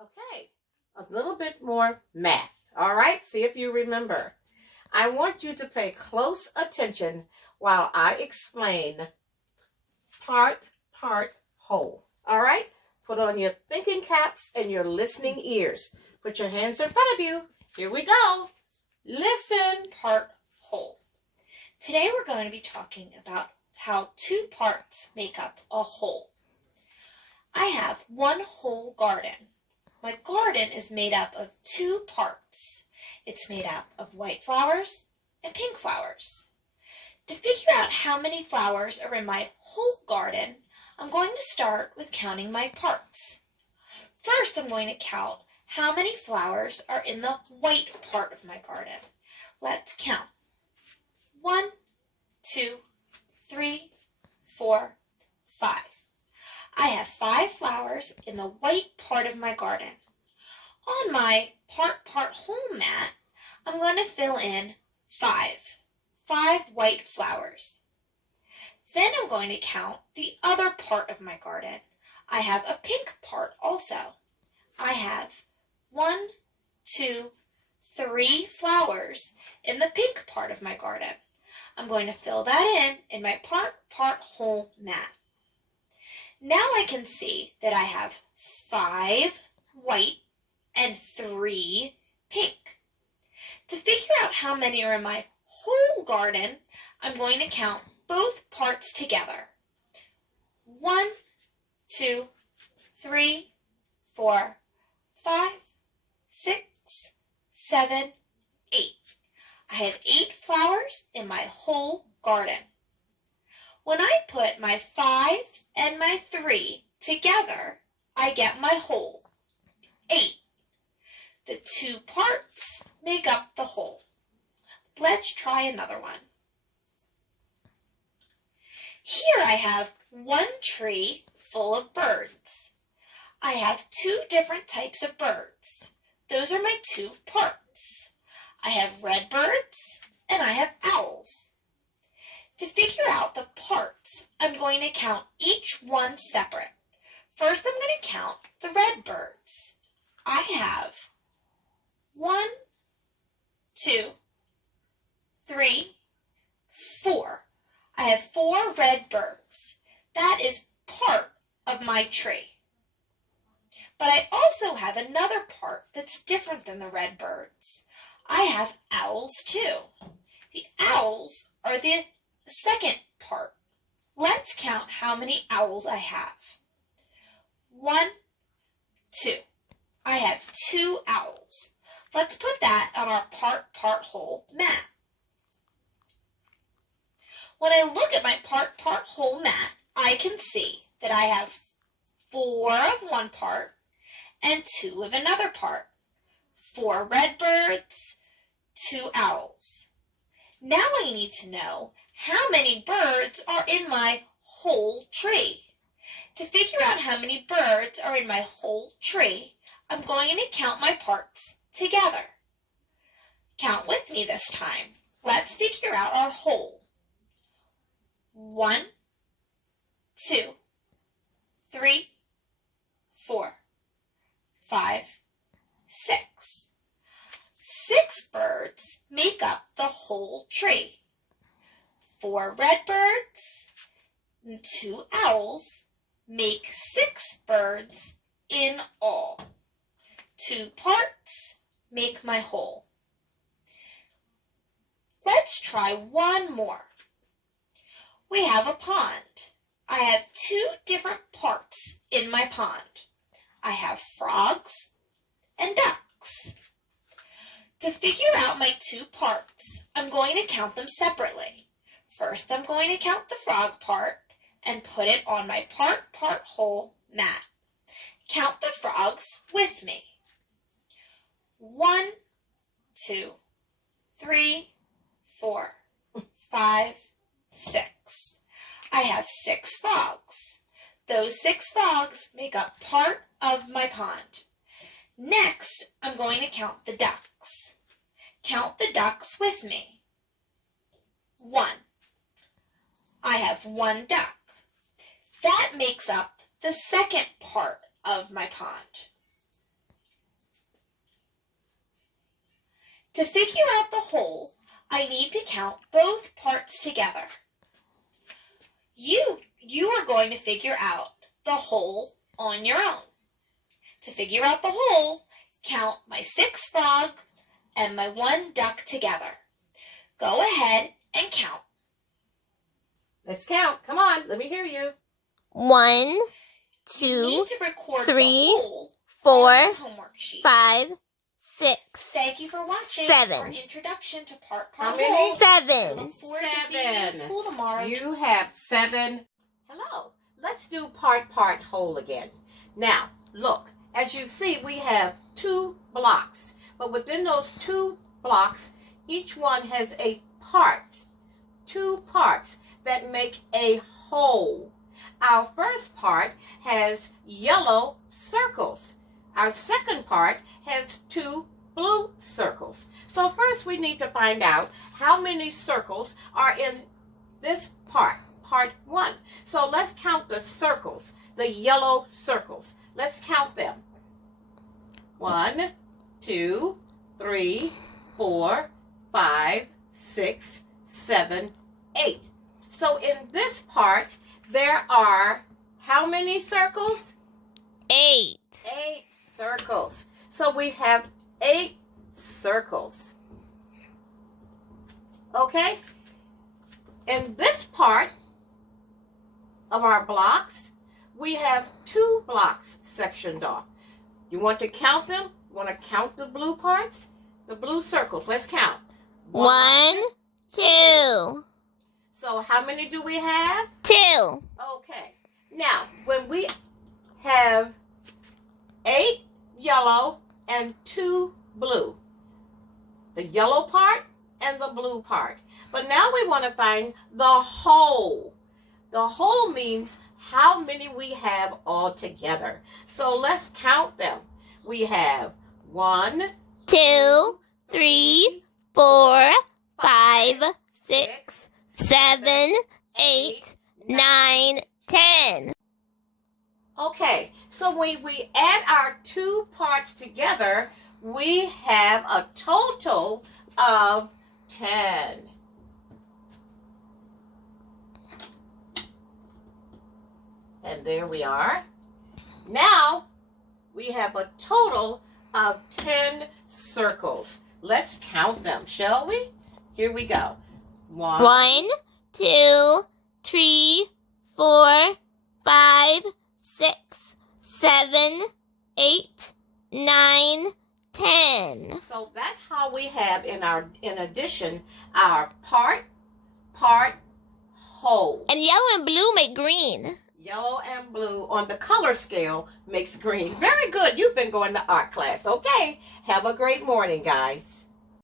Okay, a little bit more math. All right, see if you remember. I want you to pay close attention while I explain part, whole. All right? Put on your thinking caps and your listening ears. Put your hands in front of you. Here we go. Listen. Part, whole. Today we're going to be talking about how two parts make up a whole. I have one whole garden. My garden is made up of two parts. It's made up of white flowers and pink flowers. To figure out how many flowers are in my whole garden, I'm going to start with counting my parts. First, I'm going to count how many flowers are in the white part of my garden. Let's count. 1, 2, 3, 4, 5. I have 5 flowers in the white part of my garden. On my part whole mat, I'm going to fill in 5 white flowers. Then I'm going to count the other part of my garden. I have a pink part also. I have 1, 2, 3 flowers in the pink part of my garden. I'm going to fill that in my part whole mat. Now I can see that I have 5 white and 3 pink. To figure out how many are in my whole garden, I'm going to count both parts together. 1, 2, 3, 4, 5, 6, 7, 8. I have 8 flowers in my whole garden. When I put my 5 and my 3 together, I get my whole, 8. The 2 parts make up the whole. Let's try another one. Here I have one tree full of birds. I have 2 different types of birds. Those are my 2 parts. I have red birds and I have owls. To figure out the parts, I'm going to count each one separate. First, I'm going to count the red birds. I have 1, 2, 3, 4. I have 4 red birds. That is part of my tree. But I also have another part that's different than the red birds. I have owls too. The owls are the second part. Let's count how many owls I have. 1, 2. I have 2 owls. Let's put that on our part whole mat. When I look at my part whole mat, I can see that I have 4 of one part and 2 of another part. 4 red birds, 2 owls. Now I need to know how many birds are in my whole tree. To figure out how many birds are in my whole tree, I'm going to count my parts together. Count with me this time. Let's figure out our whole. 1, 2, 3, 4, 5, 6. 6 birds make up the whole tree. 4 red birds and 2 owls make 6 birds in all. 2 parts make my whole. Let's try one more. We have a pond. I have 2 different parts in my pond. I have frogs and ducks. To figure out my 2 parts, I'm going to count them separately. First, I'm going to count the frog part and put it on my part whole mat. Count the frogs with me. 1, 2, 3, 4, 5, 6. I have 6 frogs. Those 6 frogs make up part of my pond. Next, I'm going to count the ducks. Count the ducks with me. 1. I have 1 duck. That makes up the second part of my pond. To figure out the whole, I need to count both parts together. You are going to figure out the whole on your own. To figure out the whole, count my 6 frogs and my 1 duck together. Go ahead and count. Let's count. Come on, let me hear you. 1, You 2, need to record 3, the whole 4, on the homework sheet. 5, 6, Thank you for watching 7. our introduction to part How whole. many? 7. Look forward to seeing you in 7. school tomorrow. You have 7. Hello. Let's do part whole again. Now, look. As you see, we have 2 blocks. But within those 2 blocks, each one has a part. 2 parts that make a whole. Our first part has yellow circles. Our second part has 2 blue circles. So first we need to find out how many circles are in this part 1. So let's count the circles, the yellow circles. Let's count them. 1, 2, 3, 4, 5, 6, 7, 8. So in this part, there are how many circles? 8. 8 circles. So we have 8 circles. Okay? In this part of our blocks, we have 2 blocks sectioned off. You want to count them? You want to count the blue parts? The blue circles. Let's count. 1, 2. So how many do we have? 2. Okay. Now, when we have 8 yellow and 2 blue, the yellow part and the blue part. But now we want to find the whole. The whole means how many we have all together. So let's count them. We have 1, 2, 3, 4, 5, 6, 7, 8, 9, 10. Okay, so when we add our 2 parts together, we have a total of 10. And there we are. Now, we have a total of 10 circles. Let's count them, shall we? Here we go. 1, 2, 3, 4, 5, 6, 7, 8, 9, 10. So that's how we have in addition, our part, whole. And yellow and blue make green. Yellow and blue on the color scale makes green. Very good. You've been going to art class. Okay. Have a great morning, guys.